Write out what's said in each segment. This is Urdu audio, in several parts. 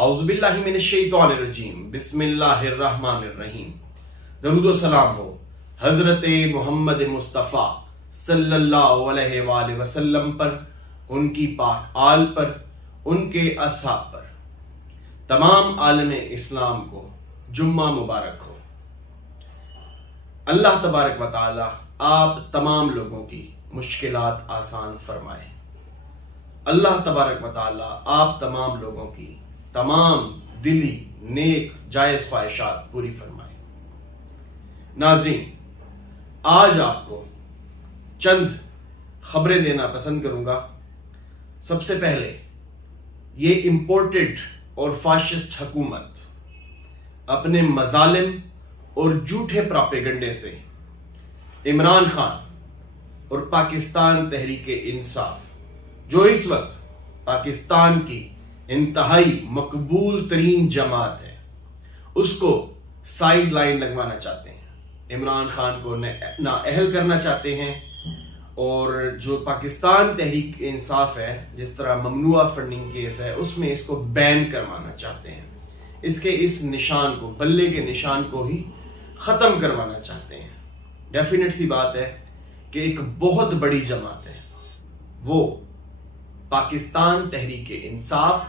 اعوذ باللہ من الشیطان الرجیم بسم اللہ الرحمن الرحیم۔ درود و سلام ہو حضرت محمد مصطفیٰ صلی اللہ علیہ وآلہ وسلم پر، ان کی پاک آل پر، ان کے اصحاب پر، تمام عالم اسلام کو جمعہ مبارک ہو۔ اللہ تبارک و تعالی آپ تمام لوگوں کی مشکلات آسان فرمائے۔ اللہ تبارک و تعالی آپ تمام لوگوں کی تمام دلی نیک جائز خواہشات پوری فرمائے۔ ناظرین، آج آپ کو چند خبریں دینا پسند کروں گا۔ سب سے پہلے یہ امپورٹڈ اور فاشسٹ حکومت اپنے مظالم اور جھوٹے پراپیگنڈے سے عمران خان اور پاکستان تحریک انصاف، جو اس وقت پاکستان کی انتہائی مقبول ترین جماعت ہے، اس کو سائیڈ لائن لگوانا چاہتے ہیں، عمران خان کو نااہل کرنا چاہتے ہیں، اور جو پاکستان تحریک انصاف ہے، جس طرح ممنوعہ فنڈنگ کیس ہے، اس میں اس کو بین کروانا چاہتے ہیں۔ اس کے اس نشان کو، بلے کے نشان کو ہی ختم کروانا چاہتے ہیں۔ ڈیفینیٹ سی بات ہے کہ ایک بہت بڑی جماعت ہے، وہ پاکستان تحریک انصاف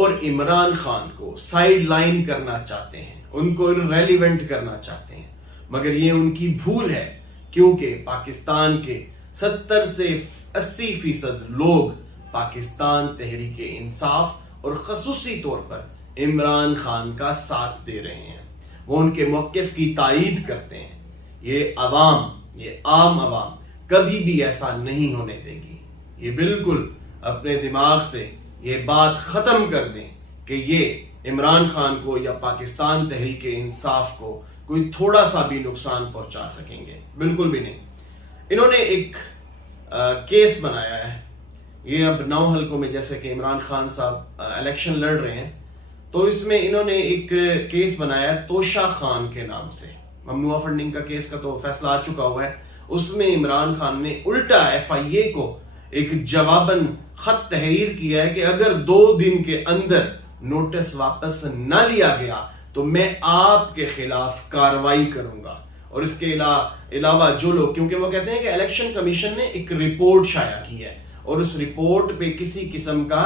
اور عمران خان کو سائیڈ لائن کرنا چاہتے ہیں، ان کو ریلیونٹ کرنا چاہتے ہیں، مگر یہ ان کی بھول ہے، کیونکہ پاکستان کے 70 سے 80% لوگ پاکستان تحریک انصاف اور خصوصی طور پر عمران خان کا ساتھ دے رہے ہیں، وہ ان کے موقف کی تائید کرتے ہیں۔ یہ عوام، یہ عام عوام کبھی بھی ایسا نہیں ہونے دے گی۔ یہ بالکل اپنے دماغ سے یہ بات ختم کر دیں کہ یہ عمران خان کو یا پاکستان تحریک انصاف کو کوئی تھوڑا سا بھی نقصان پہنچا سکیں گے، بالکل بھی نہیں۔ انہوں نے ایک کیس بنایا ہے، یہ اب 9 حلقوں میں جیسے کہ عمران خان صاحب الیکشن لڑ رہے ہیں، تو اس میں انہوں نے ایک کیس بنایا ہے توشہ خان کے نام سے۔ ممنوعہ فنڈنگ کا کیس کا تو فیصلہ آ چکا ہوا ہے، اس میں عمران خان نے الٹا FIA کو ایک جواباً خط تحریر کیا ہے کہ اگر 2 دن کے اندر نوٹس واپس نہ لیا گیا تو میں آپ کے خلاف کارروائی کروں گا۔ اور اس کے علاوہ جو لوگ، کیونکہ وہ کہتے ہیں کہ الیکشن کمیشن نے ایک رپورٹ شائع کی ہے اور اس رپورٹ پہ کسی قسم کا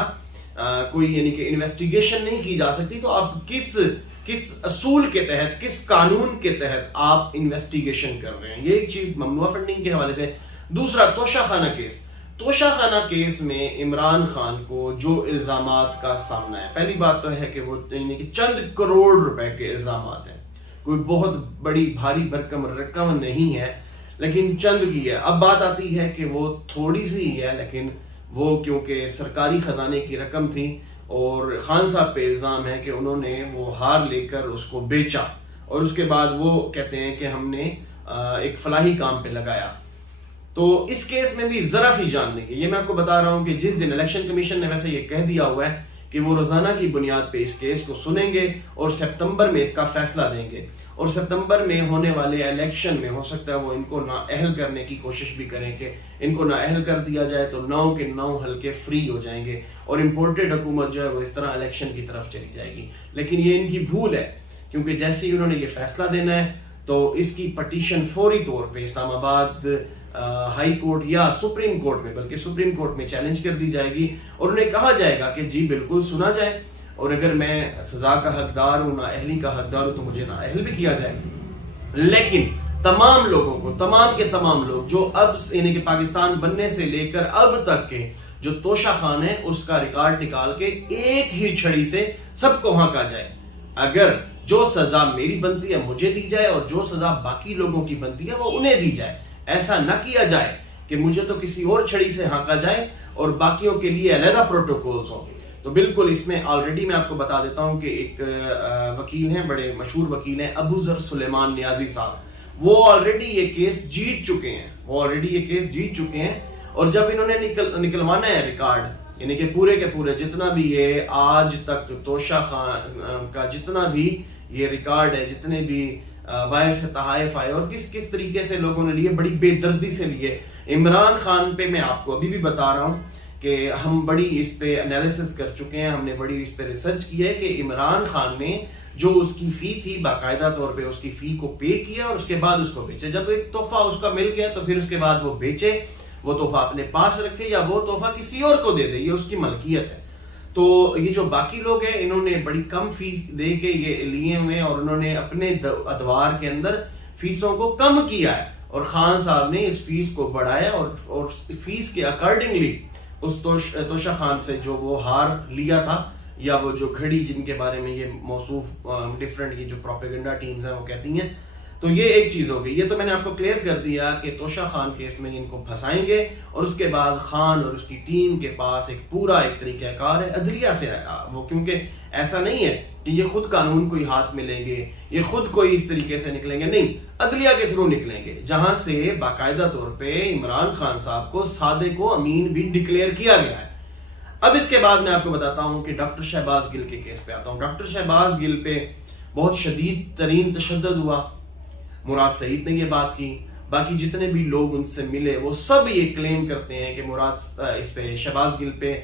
کوئی یعنی کہ انویسٹیگیشن نہیں کی جا سکتی، تو آپ کس اصول کے تحت، کس قانون کے تحت آپ انویسٹیگیشن کر رہے ہیں؟ یہ ایک چیز ممنوعہ فنڈنگ کے حوالے سے۔ دوسرا توشہ خانہ کیس۔ توشہ خانہ کیس میں عمران خان کو جو الزامات کا سامنا ہے، پہلی بات تو ہے کہ وہ یعنی کہ چند کروڑ روپے کے الزامات ہیں، کوئی بہت بڑی بھاری بھرکم رقم نہیں ہے، لیکن چند کی ہے۔ اب بات آتی ہے کہ وہ تھوڑی سی ہی ہے، لیکن وہ کیونکہ سرکاری خزانے کی رقم تھی، اور خان صاحب پہ الزام ہے کہ انہوں نے وہ ہار لے کر اس کو بیچا، اور اس کے بعد وہ کہتے ہیں کہ ہم نے ایک فلاحی کام پہ لگایا۔ تو اس کیس میں بھی ذرا سی جان لیں گے۔ یہ میں آپ کو بتا رہا ہوں کہ جس دن الیکشن کمیشن نے ویسے یہ کہہ دیا ہوا ہے کہ وہ روزانہ کی بنیاد پہ اس کیس کو سنیں گے اور سپتمبر میں اس کا فیصلہ دیں گے، اور سپتمبر میں ہونے والے الیکشن میں ہو سکتا ہے وہ ان کو نااہل کرنے کی کوشش بھی کریں کہ ان کو نااہل کر دیا جائے تو 9 کے 9 حلقے فری ہو جائیں گے، اور امپورٹڈ حکومت جو ہے وہ اس طرح الیکشن کی طرف چلی جائے گی۔ لیکن یہ ان کی بھول ہے، کیونکہ جیسے ہی انہوں نے یہ فیصلہ دینا ہے تو اس کی پٹیشن فوری طور پہ اسلام آباد ہائی کورٹ یا سپریم کورٹ میں، بلکہ سپریم کورٹ میں چیلنج کر دی جائے گی، اور انہیں کہا جائے گا کہ جی بالکل سنا جائے، اور اگر میں سزا کا حقدار ہوں، نااہلی کا حقدار ہوں، تو مجھے نااہل بھی کیا جائے۔ لیکن تمام لوگوں کو، تمام کے تمام لوگ جو اب یعنی کہ پاکستان بننے سے لے کر اب تک کے جو توشہ خان ہے، اس کا ریکارڈ نکال کے ایک ہی چھڑی سے سب کو ہانکا جائے۔ اگر جو سزا میری بنتی ہے مجھے دی جائے، اور جو سزا باقی لوگوں کی بنتی ہے وہ انہیں دی جائے۔ ایسا نہ کیا جائے کہ مجھے تو کسی اور چھڑی سے ہانکا جائے اور باقیوں کے لیے علیحدہ پروٹوکولز ہوں۔ تو بالکل اس میں آلریڈی میں آپ کو بتا دیتا ہوں کہ ایک وکیل ہیں، بڑے مشہور وکیل ہیں، ابو ذر سلیمان نیازی صاحب، وہ آلریڈی یہ کیس جیت چکے ہیں، اور جب انہوں نے نکلوانا ہے ریکارڈ، یعنی کہ پورے کے پورے جتنا بھی یہ آج تک توشہ خان کا جتنا بھی یہ ریکارڈ ہے، جتنے بھی باہر سے تحائف آئے اور کس طریقے سے لوگوں نے لیے، بڑی بے دردی سے لیے۔ عمران خان پہ میں آپ کو ابھی بھی بتا رہا ہوں کہ ہم بڑی اس پہ انالیسس کر چکے ہیں, ہم نے بڑی اس پہ ریسرچ کی ہے کہ عمران خان نے جو اس کی فی تھی باقاعدہ طور پہ اس کی فی کو پے کیا اور اس کے بعد اس کو بیچے. جب ایک تحفہ اس کا مل گیا تو پھر اس کے بعد وہ بیچے, وہ تحفہ اپنے پاس رکھے یا وہ تحفہ کسی اور کو دے دے, یہ اس کی ملکیت ہے. تو یہ جو باقی لوگ ہیں انہوں نے بڑی کم فیس دے کے یہ لیے ہوئے اور انہوں نے اپنے ادوار کے اندر فیسوں کو کم کیا ہے, اور خان صاحب نے اس فیس کو بڑھایا اور فیس کے اکارڈنگلی اس توشہ خان سے جو وہ ہار لیا تھا یا وہ جو گھڑی جن کے بارے میں یہ موصوف ڈیفرنٹ یہ جو پروپیگنڈا ٹیمز ہیں وہ کہتی ہیں, تو یہ ایک چیز ہو گئی. یہ تو میں نے آپ کو کلیئر کر دیا کہ توشہ خان کیس میں ان کو پھنسائیں گے اور اس کے بعد خان اور اس کی ٹیم کے پاس ایک پورا ایک طریقہ کار ہے عدلیہ سے وہ, کیونکہ ایسا نہیں ہے کہ یہ خود قانون کو ہی ہاتھ میں لیں گے, یہ خود کوئی اس طریقے سے نکلیں گے, نہیں, عدلیہ کے تھرو نکلیں گے, جہاں سے باقاعدہ طور پہ عمران خان صاحب کو صادق و امین بھی ڈکلیئر کیا گیا ہے. اب اس کے بعد میں آپ کو بتاتا ہوں کہ ڈاکٹر شہباز گل کے کیس پہ آتا ہوں. ڈاکٹر شہباز گل پہ بہت شدید ترین تشدد ہوا. مراد سعید نے یہ بات کی, باقی جتنے بھی لوگ ان سے ملے وہ سب یہ کلیم کرتے ہیں کہ مراد اس پہ شہباز گل پہ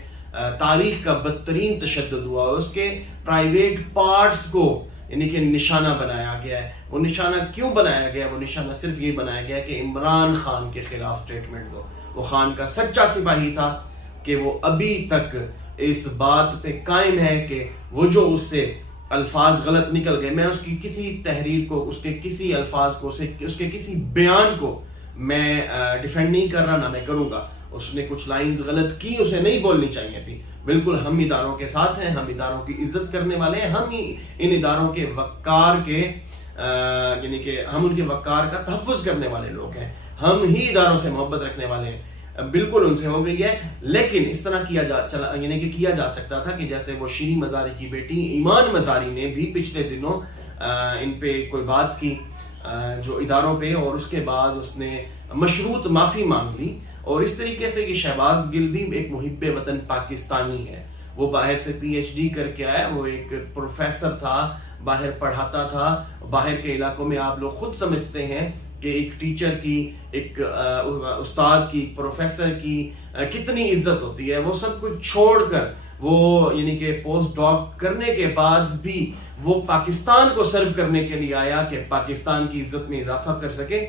تاریخ کا بدترین تشدد ہوا. اس کے پرائیویٹ پارٹس کو یعنی کہ نشانہ بنایا گیا ہے. وہ نشانہ کیوں بنایا گیا؟ وہ نشانہ صرف یہ بنایا گیا کہ عمران خان کے خلاف سٹیٹمنٹ دو. وہ خان کا سچا سپاہی تھا کہ وہ ابھی تک اس بات پہ قائم ہے کہ وہ جو اس سے الفاظ غلط نکل گئے, میں اس کی کسی تحریر کو, اس کے کسی الفاظ کو, اس کے کسی بیان کو میں ڈیفینڈ نہیں کر رہا, نہ میں کروں گا. اس نے کچھ لائنز غلط کی, اسے نہیں بولنی چاہیے تھی. بالکل ہم اداروں کے ساتھ ہیں, ہم اداروں کی عزت کرنے والے ہیں, ہم ہی ان اداروں کے وقار کے یعنی کہ ہم ان کے وقار کا تحفظ کرنے والے لوگ ہیں, ہم ہی اداروں سے محبت رکھنے والے ہیں. بالکل ان سے ہو گئی ہے, لیکن اس طرح کیا جا سکتا تھا کہ جیسے وہ شیریں مزاری کی بیٹی ایمان مزاری نے بھی پچھلے دنوں ان پہ کوئی بات کی جو اداروں پہ, اور اس کے بعد اس نے مشروط معافی مانگ لی. اور اس طریقے سے کہ شہباز گل بھی ایک محب وطن پاکستانی ہے, وہ باہر سے پی ایچ ڈی کر کے آیا, وہ ایک پروفیسر تھا, باہر پڑھاتا تھا. باہر کے علاقوں میں آپ لوگ خود سمجھتے ہیں کہ ایک ٹیچر کی, ایک استاد کی, پروفیسر کی کتنی عزت ہوتی ہے. وہ سب کچھ چھوڑ کر وہ یعنی کہ پوسٹ ڈاک کرنے کے بعد بھی وہ پاکستان کو سرو کرنے کے لیے آیا کہ پاکستان کی عزت میں اضافہ کر سکے,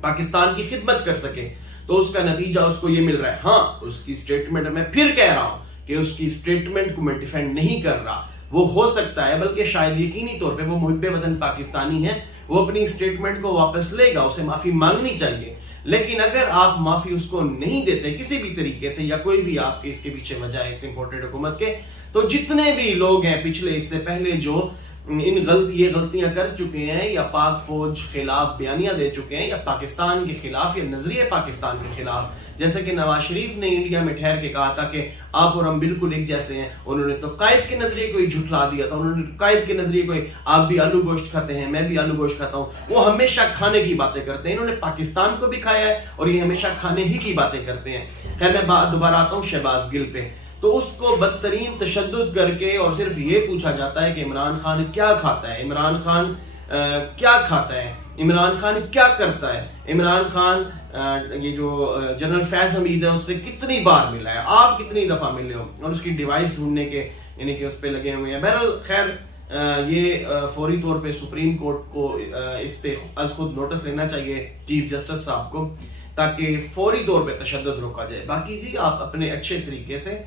پاکستان کی خدمت کر سکے. تو اس کا نتیجہ اس کو یہ مل رہا ہے. ہاں, اس کی سٹیٹمنٹ میں پھر کہہ رہا ہوں کہ اس کی سٹیٹمنٹ کو میں ڈیفینڈ نہیں کر رہا. وہ ہو سکتا ہے, بلکہ شاید یقینی طور پہ وہ محب وطن پاکستانی ہے, وہ اپنی سٹیٹمنٹ کو واپس لے گا, اسے معافی مانگنی چاہیے. لیکن اگر آپ معافی اس کو نہیں دیتے کسی بھی طریقے سے, یا کوئی بھی آپ کے اس کے پیچھے وجہ ہے اس امپورٹڈ حکومت کے, تو جتنے بھی لوگ ہیں پچھلے اس سے پہلے جو یہ غلطیاں کر چکے ہیں یا پاک فوج خلاف بیانیاں دے چکے ہیں یا پاکستان کے خلاف یا نظریہ پاکستان کے خلاف, جیسے کہ نواز شریف نے انڈیا میں ٹھہر کے کہا تھا کہ آپ اور ہم بالکل ایک جیسے ہیں, انہوں نے تو قائد کے نظریے کو ہی جھٹلا دیا تھا. انہوں نے قائد کے نظریے کو ہی, آپ بھی آلو گوشت کھاتے ہیں, میں بھی آلو گوشت کھاتا ہوں, وہ ہمیشہ کھانے کی باتیں کرتے ہیں. انہوں نے پاکستان کو بھی کھایا ہے اور یہ ہمیشہ کھانے ہی کی باتیں کرتے ہیں. خیر, میں دوبارہ آتا ہوں شہباز گل پہ. تو اس کو بدترین تشدد کر کے اور صرف یہ پوچھا جاتا ہے کہ عمران خان کیا کھاتا ہے, عمران خان کیا کھاتا ہے, عمران خان کیا کرتا ہے, عمران خان یہ جو جنرل فیض حمید ہے اس سے کتنی بار ملا ہے, آپ کتنی دفعہ ملے ہو, اور اس کی ڈیوائس ڈھونڈنے کے یعنی کہ اس پہ لگے ہوئے ہیں. بہرحال خیر, یہ فوری طور پہ سپریم کورٹ کو اس پہ از خود نوٹس لینا چاہیے چیف جسٹس صاحب کو, تاکہ فوری طور پہ تشدد روکا جائے. باقی جی آپ اپنے اچھے طریقے سے,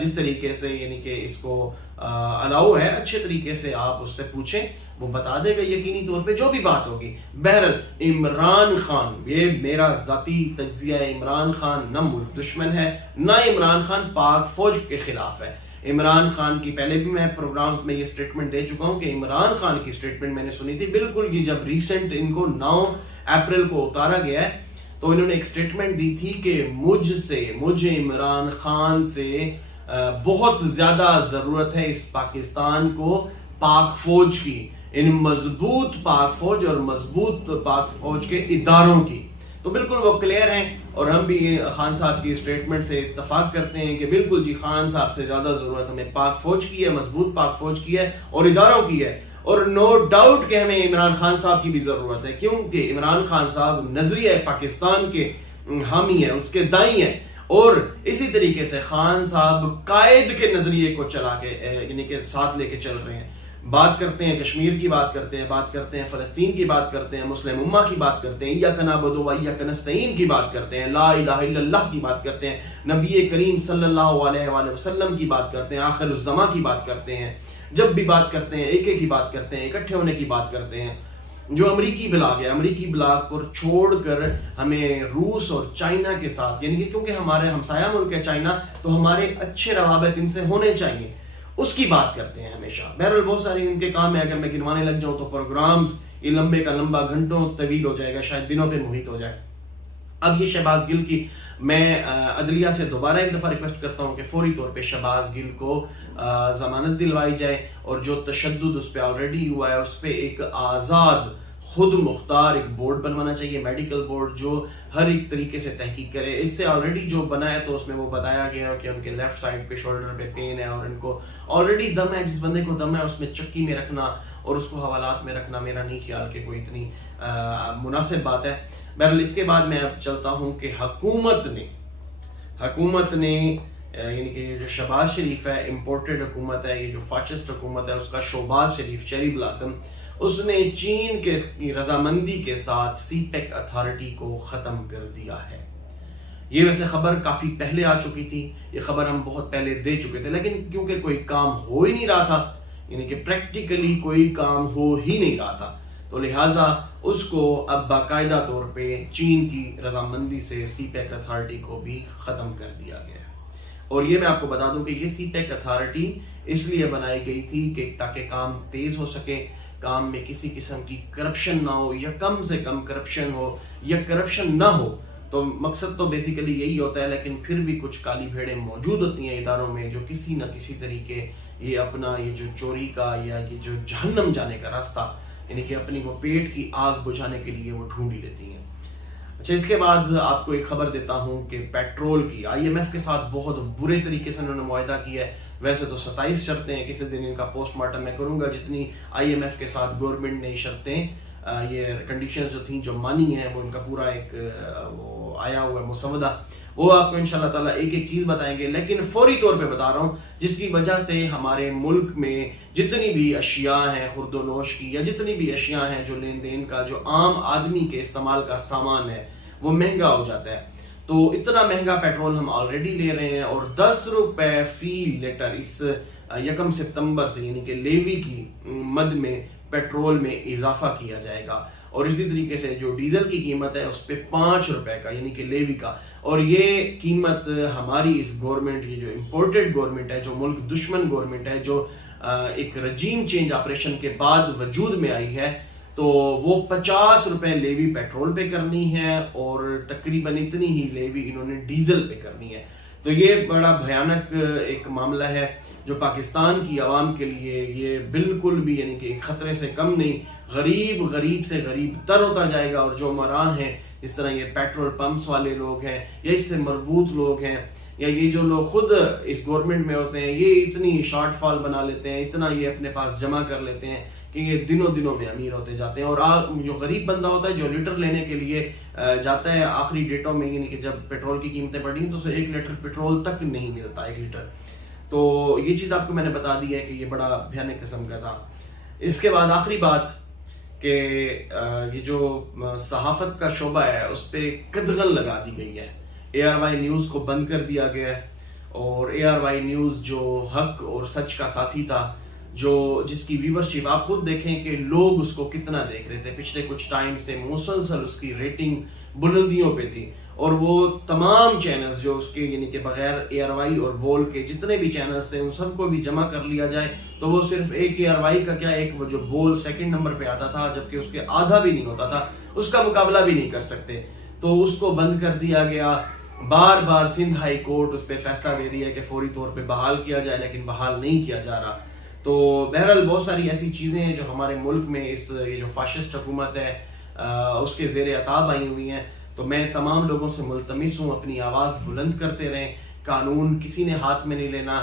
جس طریقے سے یعنی کہ اس کو الاؤ ہے, اچھے طریقے سے آپ اس سے پوچھیں, وہ بتا دے گا یقینی طور پہ جو بھی بات ہوگی. بہرحال عمران خان, یہ میرا ذاتی تجزیہ ہے, عمران خان نہ ملک دشمن ہے, نہ عمران خان پاک فوج کے خلاف ہے. عمران خان کی پہلے بھی میں پروگرامز میں یہ سٹیٹمنٹ دے چکا ہوں کہ عمران خان کی سٹیٹمنٹ میں نے سنی تھی بالکل. یہ جب ریسنٹ ان کو 9 اپریل کو اتارا گیا ہے تو انہوں نے ایک سٹیٹمنٹ دی تھی کہ مجھے عمران خان سے بہت زیادہ ضرورت ہے اس پاکستان کو پاک فوج کی, ان مضبوط پاک فوج اور مضبوط پاک فوج کے اداروں کی. تو بالکل وہ کلیئر ہیں, اور ہم بھی خان صاحب کی سٹیٹمنٹ سے اتفاق کرتے ہیں کہ بالکل جی خان صاحب سے زیادہ ضرورت ہمیں پاک فوج کی ہے, مضبوط پاک فوج کی ہے اور اداروں کی ہے. اور نو ڈاؤٹ کہ ہمیں عمران خان صاحب کی بھی ضرورت ہے, کیونکہ عمران خان صاحب نظریہ پاکستان کے حامی ہیں, اس کے دائیں ہیں, اور اسی طریقے سے خان صاحب قائد کے نظریے کو چلا کے یعنی کہ ساتھ لے کے چل رہے ہیں. بات کرتے ہیں کشمیر کی، بات کرتے ہیں فلسطین کی، بات کرتے ہیں مسلم امہ کی، بات کرتے ہیں ایاک نعبد و ایاک نستعین کی، بات کرتے ہیں لا الہ الا اللہ کی، بات کرتے ہیں نبی کریم صلی اللہ علیہ وآلہ وسلم کی، بات کرتے ہیں آخر الزماں کی، بات کرتے ہیں. جب بھی بات کرتے ہیں ایک ایک ہی بات کرتے ہیں، اکٹھے ہونے کی بات کرتے ہیں. جو امریکی بلاگ ہے، امریکی بلاگ کو چھوڑ کر ہمیں روس اور چائنا کے ساتھ، یعنی کہ کیونکہ ہمارے ہمسایہ ملک ہے چائنا، تو ہمارے اچھے روابط ان سے ہونے چاہیے، اس کی بات کرتے ہیں ہمیشہ. بہرحال بہت سارے ان کے کام ہیں، اگر میں گنوانے لگ جاؤں تو پروگرامز یہ لمبے کا لمبا گھنٹوں طویل ہو جائے گا، شاید دنوں پہ محیط ہو جائے. اب یہ شہباز گل کی میں عدلیہ سے دوبارہ ایک دفعہ ریکویسٹ کرتا ہوں کہ فوری طور پہ شہباز گل کو ضمانت دلوائی جائے، اور جو تشدد اس پہ آلریڈی ہوا ہے اس پہ ایک آزاد خود مختار ایک بورڈ بنوانا چاہیے، میڈیکل بورڈ، جو ہر ایک طریقے سے تحقیق کرے. اس سے آلریڈی جو بنا ہے تو اس میں وہ بتایا گیا کہ ان کے لیفٹ سائڈ پہ شولڈر پہ پین ہے، اور ان کو آلریڈی دم ہے. جس بندے کو دم ہے اس میں چکی میں رکھنا اور اس کو حوالات میں رکھنا میرا نہیں خیال کہ کوئی اتنی مناسب بات ہے. بہرحال اس کے بعد میں اب چلتا ہوں کہ حکومت نے یعنی کہ یہ جو شہباز شریف ہے، امپورٹڈ حکومت ہے، یہ جو فاشسٹ حکومت ہے، اس کا شہباز شریف چیری بلاسم، اس نے چین کے رضامندی کے ساتھ سی پیک اتھارٹی کو ختم کر دیا ہے. یہ ویسے خبر کافی پہلے آ چکی تھی، یہ خبر ہم بہت پہلے دے چکے تھے، لیکن کیونکہ کوئی کام ہو ہی نہیں رہا تھا، یعنی کہ پریکٹیکلی کوئی کام ہو ہی نہیں رہا تھا، تو لہٰذا اس کو اب باقاعدہ طور پہ چین کی رضامندی سے سی پیک اتھارٹی کو بھی ختم کر دیا گیا ہے. اور یہ میں آپ کو بتا دوں کہ یہ سی پیک اتھارٹی اس لیے بنائی گئی تھی کہ تاکہ کام تیز ہو سکے، کام میں کسی قسم کی کرپشن نہ ہو، یا کم سے کم کرپشن ہو، یا کرپشن نہ ہو. تو مقصد تو بیسیکلی یہی ہوتا ہے، لیکن پھر بھی کچھ کالی بھیڑیں موجود ہوتی ہیں اداروں میں جو کسی نہ کسی طریقے یہ اپنا یہ جو چوری کا یا یہ جو جہنم جانے کا راستہ، یعنی کہ اپنی وہ پیٹ کی آگ بجھانے کے لیے وہ ڈھونڈ ہی لیتی ہیں. اچھا، اس کے بعد آپ کو ایک خبر دیتا ہوں کہ پیٹرول کی آئی ایم ایف کے ساتھ بہت برے طریقے سے انہوں نے معاہدہ کیا ہے. ویسے تو 27 شرطیں ہیں، کسی دن ان کا پوسٹ مارٹم میں کروں گا، جتنی آئی ایم ایف کے ساتھ گورنمنٹ نے شرطیں یہ کنڈیشنز جو تھیں جو مانی ہیں، وہ ان کا پورا ایک وہ آیا ہوا ہے مسودہ، وہ آپ کو انشاءاللہ تعالیٰ ایک ایک چیز بتائیں گے. لیکن فوری طور پہ بتا رہا ہوں جس کی وجہ سے ہمارے ملک میں جتنی بھی اشیاء ہیں خورد و نوش کی، یا جتنی بھی اشیاء ہیں جو لین دین کا، جو عام آدمی کے استعمال کا سامان ہے، وہ مہنگا ہو جاتا ہے. تو اتنا مہنگا پیٹرول ہم آلریڈی لے رہے ہیں، اور 10 روپے فی لیٹر اس 1 ستمبر سے یعنی کہ لیوی کی مد میں پیٹرول میں اضافہ کیا جائے گا. اور اسی طریقے سے جو ڈیزل کی قیمت ہے اس پہ 5 روپے کا یعنی کہ لیوی کا. اور یہ قیمت ہماری اس گورنمنٹ، یہ جو امپورٹڈ گورنمنٹ ہے، جو ملک دشمن گورنمنٹ ہے، جو ایک رجیم چینج آپریشن کے بعد وجود میں آئی ہے، تو وہ 50 روپے لیوی پیٹرول پہ کرنی ہے، اور تقریباً اتنی ہی لیوی انہوں نے ڈیزل پہ کرنی ہے. تو یہ بڑا بھیانک ایک معاملہ ہے جو پاکستان کی عوام کے لیے یہ بالکل بھی یعنی کہ ایک خطرے سے کم نہیں، غریب سے غریب تر ہوتا جائے گا. اور جو مراں ہیں، اس طرح یہ پیٹرول پمپس والے لوگ ہیں، یا اس سے مربوط لوگ ہیں، یا یہ جو لوگ خود اس گورنمنٹ میں ہوتے ہیں، یہ اتنی شارٹ فال بنا لیتے ہیں، اتنا یہ اپنے پاس جمع کر لیتے ہیں کہ یہ دنوں میں امیر ہوتے جاتے ہیں. اور جو غریب بندہ ہوتا ہے جو لیٹر لینے کے لیے جاتا ہے آخری ڈیٹوں میں، یعنی کہ جب پیٹرول کی قیمتیں بڑھی تو اسے 1 لیٹر پیٹرول تک نہیں ملتا، 1 لیٹر. تو یہ چیز آپ کو میں نے بتا دی ہے کہ یہ بڑا بھیانک قسم کا تھا. اس کے بعد آخری بات کہ یہ جو صحافت کا شعبہ ہے اس پہ قدغن لگا دی گئی ہے. ARY نیوز کو بند کر دیا گیا ہے، اور ARY نیوز جو حق اور سچ کا ساتھی تھا، جس کی ویورشپ آپ خود دیکھیں کہ لوگ اس کو کتنا دیکھ رہے تھے، پچھلے کچھ ٹائم سے مسلسل اس کی ریٹنگ بلندیوں پہ تھی. اور وہ تمام چینلز جو اس کے یعنی کہ بغیر ARY اور بول کے جتنے بھی چینلز تھے ان سب کو بھی جمع کر لیا جائے تو وہ صرف ایک ARY کا کیا، ایک وہ جو بول 2nd نمبر پہ آتا تھا، جبکہ اس کے آدھا بھی نہیں ہوتا تھا، اس کا مقابلہ بھی نہیں کر سکتے. تو اس کو بند کر دیا گیا. بار سندھ ہائی کورٹ اس پہ فیصلہ دے رہی ہے کہ فوری طور پہ بحال کیا جائے، لیکن بحال نہیں کیا جا رہا. تو بہرحال بہت ساری ایسی چیزیں ہیں جو ہمارے ملک میں یہ جو فاشسٹ حکومت ہے اس کے زیر عتاب آئی ہوئی ہیں. تو میں تمام لوگوں سے ملتمس ہوں اپنی آواز بلند کرتے رہیں. قانون کسی نے ہاتھ میں نہیں لینا.